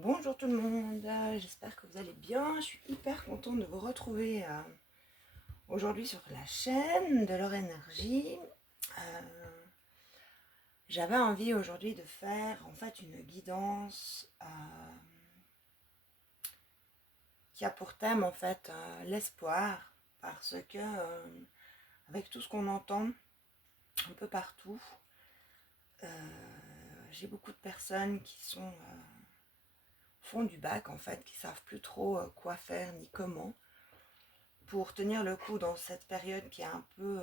Bonjour tout le monde, j'espère que vous allez bien. Je suis hyper contente de vous retrouver aujourd'hui sur la chaîne de Laure Énergie. J'avais envie aujourd'hui de faire en fait une guidance qui a pour thème en fait l'espoir, parce que avec tout ce qu'on entend un peu partout, j'ai beaucoup de personnes qui sont fond du bac en fait, qui savent plus trop quoi faire ni comment pour tenir le coup dans cette période qui est un peu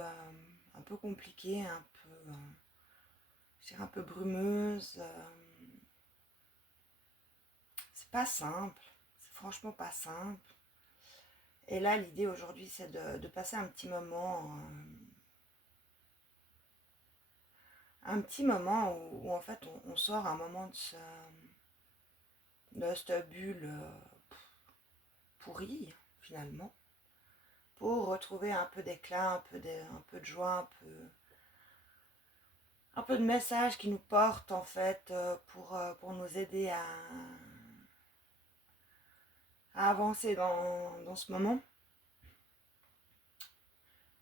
compliquée, je dirais un peu brumeuse. C'est pas simple, c'est franchement pas simple. Et là, l'idée aujourd'hui, c'est de passer un petit moment où en fait on sort un moment de cette bulle pourrie finalement, pour retrouver un peu d'éclat, un peu de joie, un peu de messages qui nous portent en fait pour nous aider à avancer dans ce moment.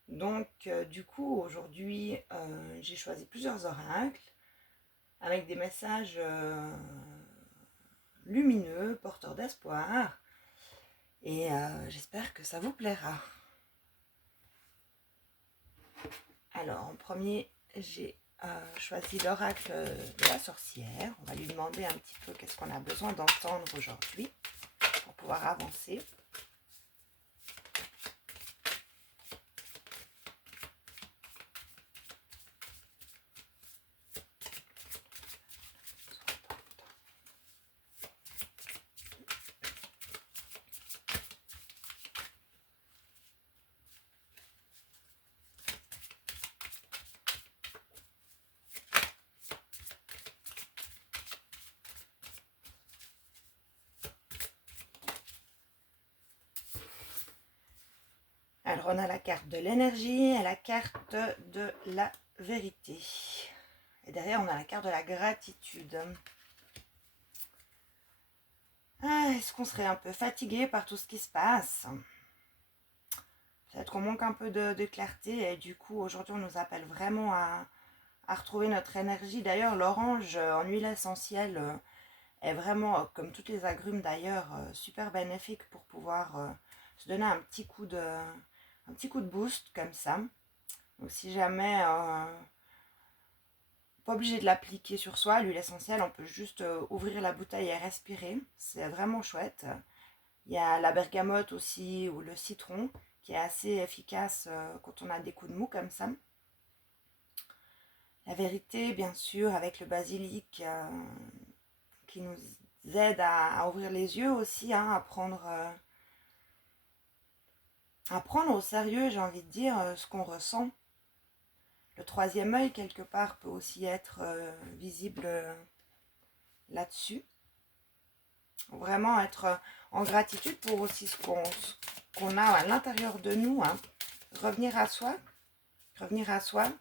Donc du coup aujourd'hui j'ai choisi plusieurs oracles avec des messages lumineux, porteurs d'espoir, et j'espère que ça vous plaira. Alors en premier j'ai choisi l'oracle de la sorcière. On va lui demander un petit peu qu'est-ce qu'on a besoin d'entendre aujourd'hui pour pouvoir avancer. Alors on a la carte de l'énergie et la carte de la vérité. Et derrière on a la carte de la gratitude. Est-ce qu'on serait un peu fatigué par tout ce qui se passe? Peut-être qu'on manque un peu de clarté, et du coup aujourd'hui on nous appelle vraiment à retrouver notre énergie. D'ailleurs l'orange en huile essentielle est vraiment, comme toutes les agrumes d'ailleurs, super bénéfique pour pouvoir se donner un petit coup de boost comme ça. Donc si jamais pas obligé de l'appliquer sur soi, l'huile essentielle, on peut juste ouvrir la bouteille et respirer. C'est vraiment chouette. Il y a la bergamote aussi, ou le citron, qui est assez efficace quand on a des coups de mou comme ça. La vérité, bien sûr, avec le basilic qui nous aide à ouvrir les yeux aussi, hein, à prendre au sérieux, j'ai envie de dire, ce qu'on ressent. Le troisième œil, quelque part, peut aussi être visible là-dessus. Vraiment être en gratitude pour aussi ce qu'on a à l'intérieur de nous, hein. Revenir à soi,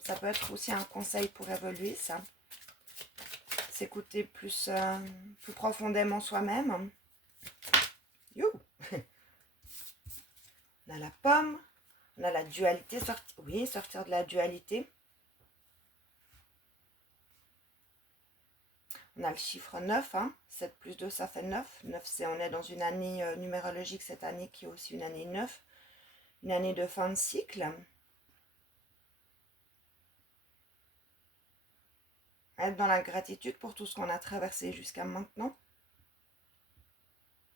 ça peut être aussi un conseil pour évoluer, ça. S'écouter plus profondément soi-même. You. On a la pomme, on a la dualité, sortir de la dualité. On a le chiffre 9, hein. 7 plus 2, ça fait 9. 9, on est dans une année numérologique, cette année qui est aussi une année 9. Une année de fin de cycle. Être dans la gratitude pour tout ce qu'on a traversé jusqu'à maintenant.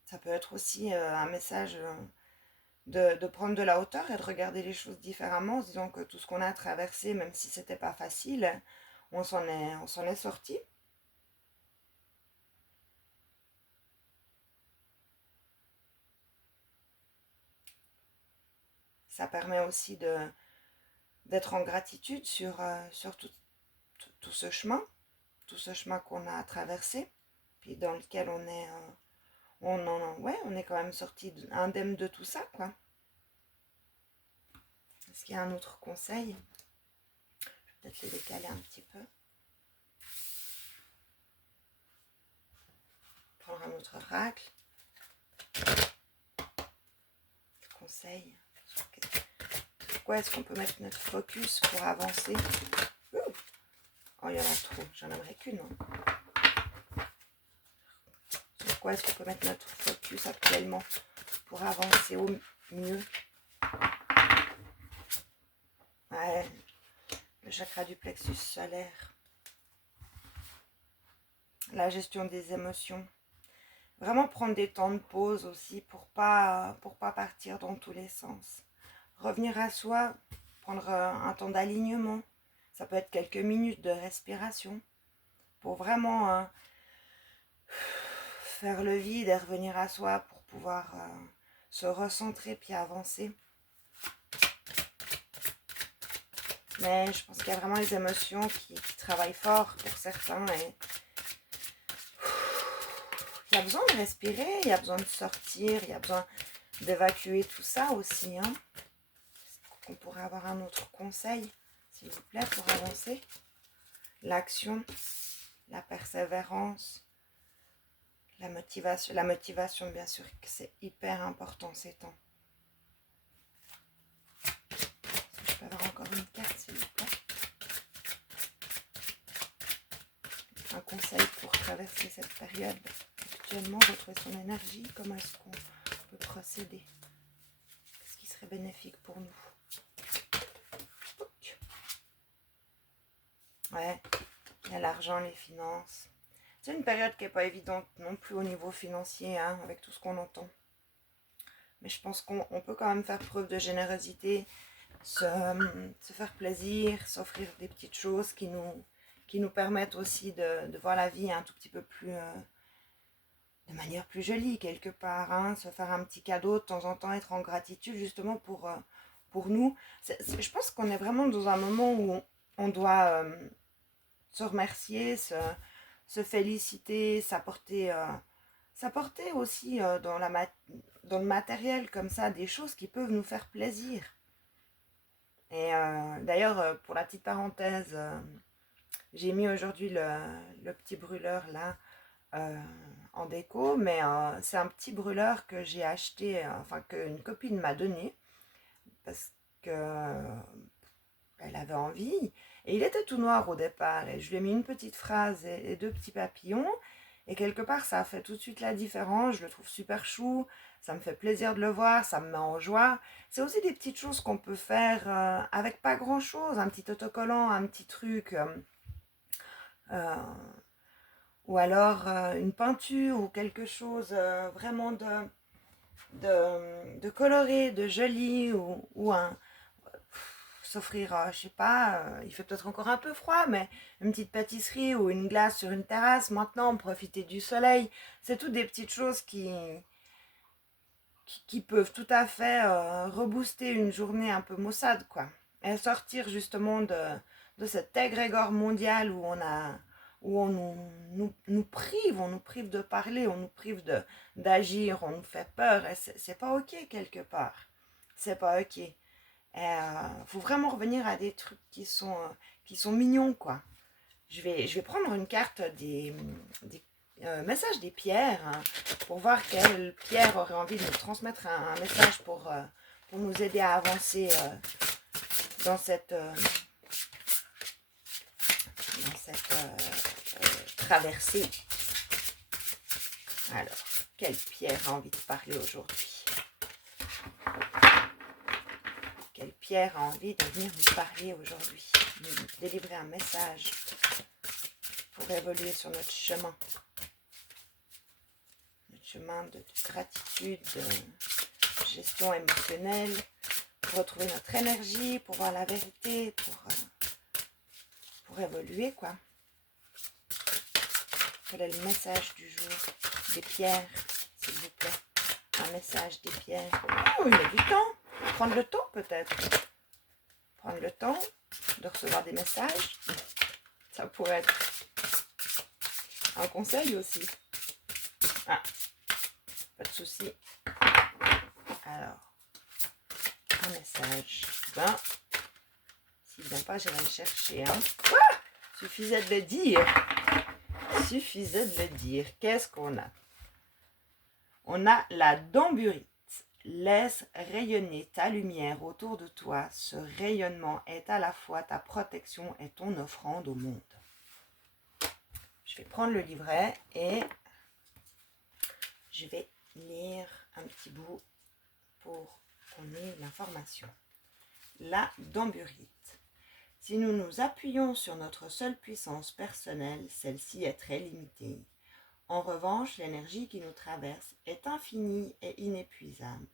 Ça peut être aussi un message de prendre de la hauteur et de regarder les choses différemment, en se disant que tout ce qu'on a traversé, même si c'était pas facile, on s'en est sorti. Ça permet aussi d'être en gratitude sur tout ce chemin, qu'on a traversé, puis dans lequel on est quand même sorti indemne de tout ça, quoi. Est-ce qu'il y a un autre conseil? Je vais peut-être les décaler un petit peu. Prendre un autre notre oracle. Conseil. Sur quoi est-ce qu'on peut mettre notre focus pour avancer? Oh, il y en a trop. J'en aimerais qu'une. Sur quoi est-ce qu'on peut mettre notre focus actuellement pour avancer au mieux? Ouais. Le chakra du plexus solaire. La gestion des émotions. Vraiment prendre des temps de pause aussi pour pas partir dans tous les sens. Revenir à soi, prendre un temps d'alignement. Ça peut être quelques minutes de respiration pour vraiment faire le vide et revenir à soi pour pouvoir se recentrer puis avancer. Mais je pense qu'il y a vraiment les émotions qui travaillent fort pour certains et il y a besoin de respirer, il y a besoin de sortir, il y a besoin d'évacuer tout ça aussi. On pourrait avoir un autre conseil, s'il vous plaît, pour avancer. L'action, la persévérance, la motivation. La motivation, bien sûr, que c'est hyper important ces temps. Je peux avoir encore une carte, s'il vous plaît. Un conseil pour traverser cette période. Actuellement, retrouver son énergie, comment est-ce qu'on peut procéder? Qu'est-ce qui serait bénéfique pour nous? Ouais, il y a l'argent, les finances. C'est une période qui n'est pas évidente non plus au niveau financier, avec tout ce qu'on entend. Mais je pense qu'on peut quand même faire preuve de générosité, se faire plaisir, s'offrir des petites choses qui nous permettent aussi de voir la vie un tout petit peu plus... de manière plus jolie quelque part, se faire un petit cadeau de temps en temps, être en gratitude justement pour nous. Je pense qu'on est vraiment dans un moment où on doit se remercier, se féliciter, s'apporter aussi dans le matériel comme ça, des choses qui peuvent nous faire plaisir. Et d'ailleurs, pour la petite parenthèse, j'ai mis aujourd'hui le petit brûleur là, en déco, mais c'est un petit brûleur que j'ai acheté, qu'une copine m'a donné parce que elle avait envie, et il était tout noir au départ, et je lui ai mis une petite phrase et deux petits papillons, et quelque part ça a fait tout de suite la différence. Je le trouve super chou, ça me fait plaisir de le voir, ça me met en joie. C'est aussi des petites choses qu'on peut faire avec pas grand chose, un petit autocollant, un petit truc, ou alors une peinture ou quelque chose vraiment de coloré, de joli, ou s'offrir, je sais pas, il fait peut-être encore un peu froid, mais une petite pâtisserie ou une glace sur une terrasse maintenant, profiter du soleil. C'est toutes des petites choses qui peuvent tout à fait rebooster une journée un peu maussade, quoi. Et sortir justement de cet égrégore mondial où on nous prive de parler, on nous prive d'agir, on nous fait peur, et c'est pas ok quelque part. C'est pas ok. Faut vraiment revenir à des trucs qui sont mignons, quoi. Je vais prendre une carte des messages des pierres, pour voir quelle pierre aurait envie de nous transmettre un message pour nous aider à avancer dans cette traversée. Alors, quelle pierre a envie de parler aujourd'hui? Quelle pierre a envie de venir nous parler aujourd'hui, nous délivrer un message pour évoluer sur notre chemin de gratitude, de gestion émotionnelle, pour retrouver notre énergie, pour voir la vérité, pour évoluer, quoi. Quel est le message du jour des pierres, s'il vous plaît? Un message des pierres. Oh, il y a du temps. Prendre le temps, peut-être. Prendre le temps de recevoir des messages. Ça pourrait être un conseil aussi. Ah, pas de souci. Alors, un message. Ben, s'il ne vient pas, j'irai le chercher. Suffisait de le dire. Suffisait de le dire. Qu'est-ce qu'on a? On a la damburite. Laisse rayonner ta lumière autour de toi. Ce rayonnement est à la fois ta protection et ton offrande au monde. Je vais prendre le livret et je vais lire un petit bout pour qu'on ait l'information. La damburite. Si nous nous appuyons sur notre seule puissance personnelle, celle-ci est très limitée. En revanche, l'énergie qui nous traverse est infinie et inépuisable.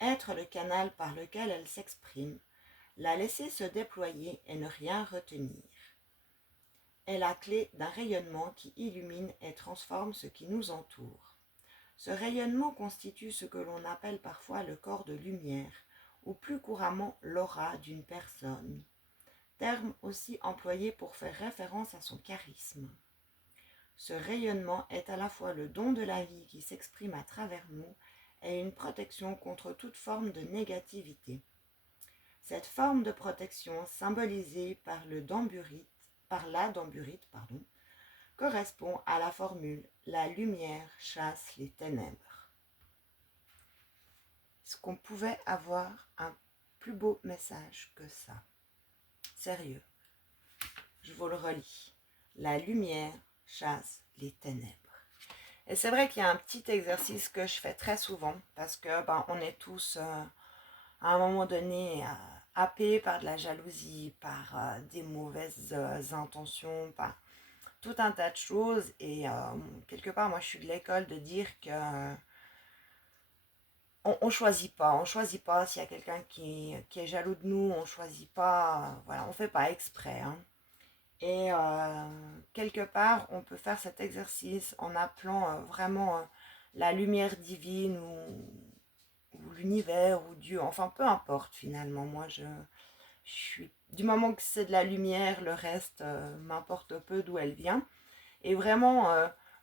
Être le canal par lequel elle s'exprime, la laisser se déployer et ne rien retenir, est la clé d'un rayonnement qui illumine et transforme ce qui nous entoure. Ce rayonnement constitue ce que l'on appelle parfois le corps de lumière, ou plus couramment l'aura d'une personne, terme aussi employé pour faire référence à son charisme. Ce rayonnement est à la fois le don de la vie qui s'exprime à travers nous et une protection contre toute forme de négativité. Cette forme de protection, symbolisée par la damburite, correspond à la formule « La lumière chasse les ténèbres ». Est-ce qu'on pouvait avoir un plus beau message que ça? Sérieux, je vous le relis. La lumière chasse les ténèbres. Et c'est vrai qu'il y a un petit exercice que je fais très souvent parce que on est tous à un moment donné happés par de la jalousie, par des mauvaises intentions, par tout un tas de choses. Et quelque part, moi je suis de l'école de dire que on choisit pas s'il y a quelqu'un qui est jaloux de nous, on choisit pas, voilà, on fait pas exprès, hein. Et quelque part, on peut faire cet exercice en appelant vraiment la lumière divine ou l'univers ou Dieu, enfin peu importe finalement. Moi, je suis, du moment que c'est de la lumière, le reste m'importe peu d'où elle vient. Et vraiment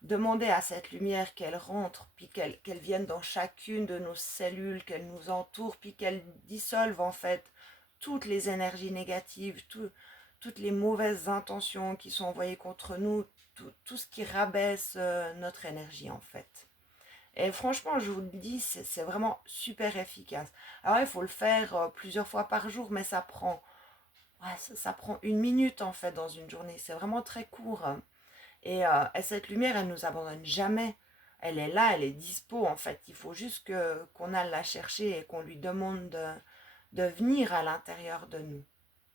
demander à cette lumière qu'elle rentre, puis qu'elle vienne dans chacune de nos cellules, qu'elle nous entoure, puis qu'elle dissolve en fait toutes les énergies négatives, toutes les mauvaises intentions qui sont envoyées contre nous, tout ce qui rabaisse notre énergie en fait. Et franchement, je vous le dis, c'est vraiment super efficace. Alors il faut le faire plusieurs fois par jour, mais ça prend 1 minute en fait dans une journée. C'est vraiment très court. Et cette lumière, elle ne nous abandonne jamais. Elle est là, elle est dispo en fait. Il faut juste qu'on aille la chercher et qu'on lui demande de venir à l'intérieur de nous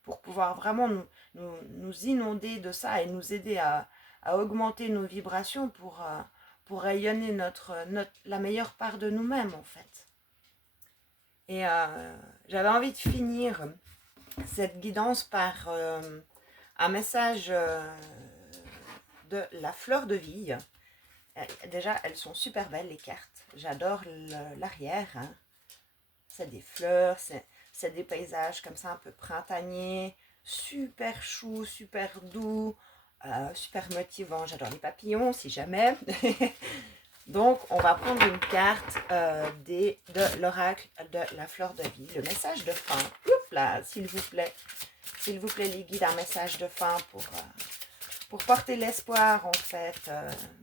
pour pouvoir vraiment nous inonder de ça et nous aider à augmenter nos vibrations pour rayonner la meilleure part de nous-mêmes en fait. Et j'avais envie de finir cette guidance par un message de la fleur de vie. Déjà, elles sont super belles les cartes. J'adore l'arrière. Hein. C'est des fleurs, c'est des paysages comme ça un peu printaniers, super chou, super doux, super motivant. J'adore les papillons si jamais. Donc, on va prendre une carte de l'oracle de la fleur de vie. Le message de fin. Oups là, s'il vous plaît. S'il vous plaît, les guides, un message de fin pour porter l'espoir, en fait,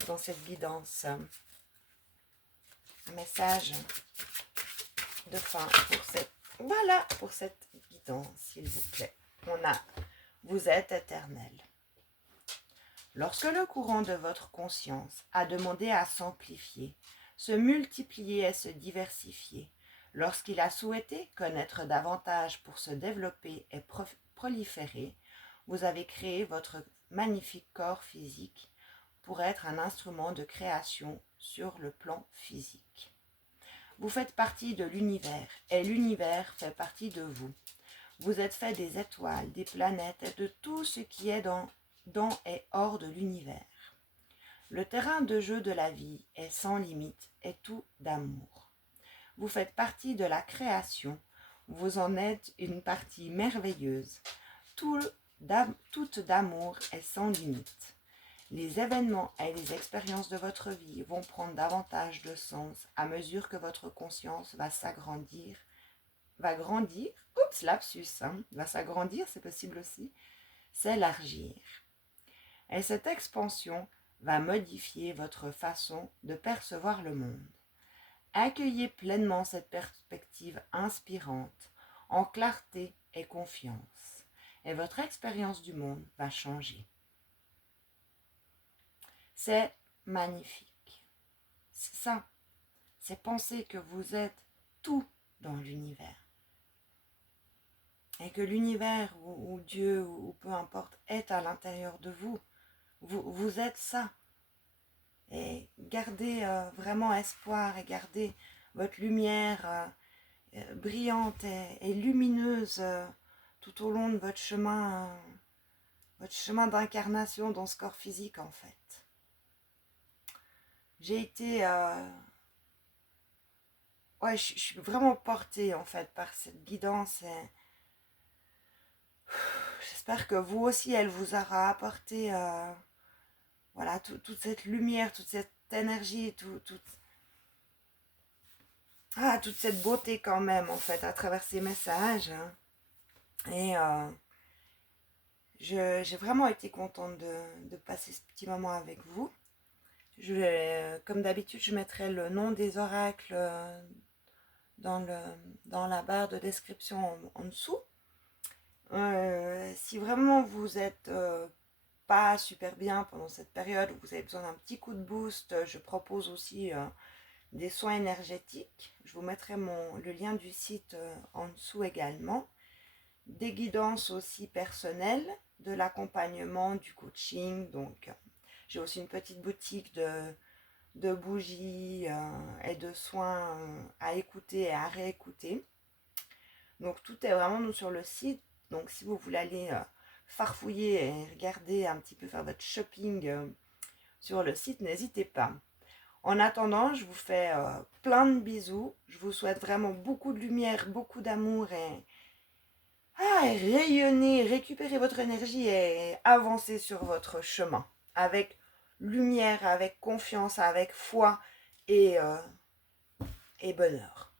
dans cette guidance. Un message de fin pour cette guidance, s'il vous plaît. On a « Vous êtes éternel ». Lorsque le courant de votre conscience a demandé à s'amplifier, se multiplier et se diversifier, lorsqu'il a souhaité connaître davantage pour se développer et proliférer, vous avez créé votre magnifique corps physique pour être un instrument de création sur le plan physique. Vous faites partie de l'univers et l'univers fait partie de vous. Vous êtes fait des étoiles, des planètes et de tout ce qui est dans et hors de l'univers. Le terrain de jeu de la vie est sans limite et tout d'amour. Vous faites partie de la création, vous en êtes une partie merveilleuse. Toute d'amour est sans limite. Les événements et les expériences de votre vie vont prendre davantage de sens à mesure que votre conscience va s'agrandir, va s'agrandir, c'est possible aussi, s'élargir. Et cette expansion va modifier votre façon de percevoir le monde. Accueillez pleinement cette perspective inspirante en clarté et confiance, et votre expérience du monde va changer. C'est magnifique. C'est ça. C'est penser que vous êtes tout dans l'univers. Et que l'univers ou Dieu ou peu importe est à l'intérieur de vous. Vous êtes ça. Et gardez vraiment espoir et gardez votre lumière brillante et lumineuse tout au long de votre chemin d'incarnation dans ce corps physique en fait. J'ai été... ouais, je suis vraiment portée en fait par cette guidance et j'espère que vous aussi elle vous aura apporté voilà, toute cette lumière, toute cette énergie, toute cette beauté quand même en fait à travers ces messages. Et j'ai vraiment été contente de passer ce petit moment avec vous. Comme d'habitude, je mettrai le nom des oracles dans la barre de description en dessous. Si vraiment vous êtes pas super bien pendant cette période où vous avez besoin d'un petit coup de boost, je propose aussi des soins énergétiques. Je vous mettrai le lien du site en dessous également. Des guidances aussi personnelles, de l'accompagnement, du coaching. Donc, j'ai aussi une petite boutique de bougies et de soins à écouter et à réécouter. Donc, tout est vraiment sur le site. Donc, si vous voulez aller farfouiller et regarder un petit peu, faire votre shopping sur le site, n'hésitez pas. En attendant, je vous fais plein de bisous. Je vous souhaite vraiment beaucoup de lumière, beaucoup d'amour et rayonner, récupérer votre énergie et avancer sur votre chemin avec lumière, avec confiance, avec foi et bonheur.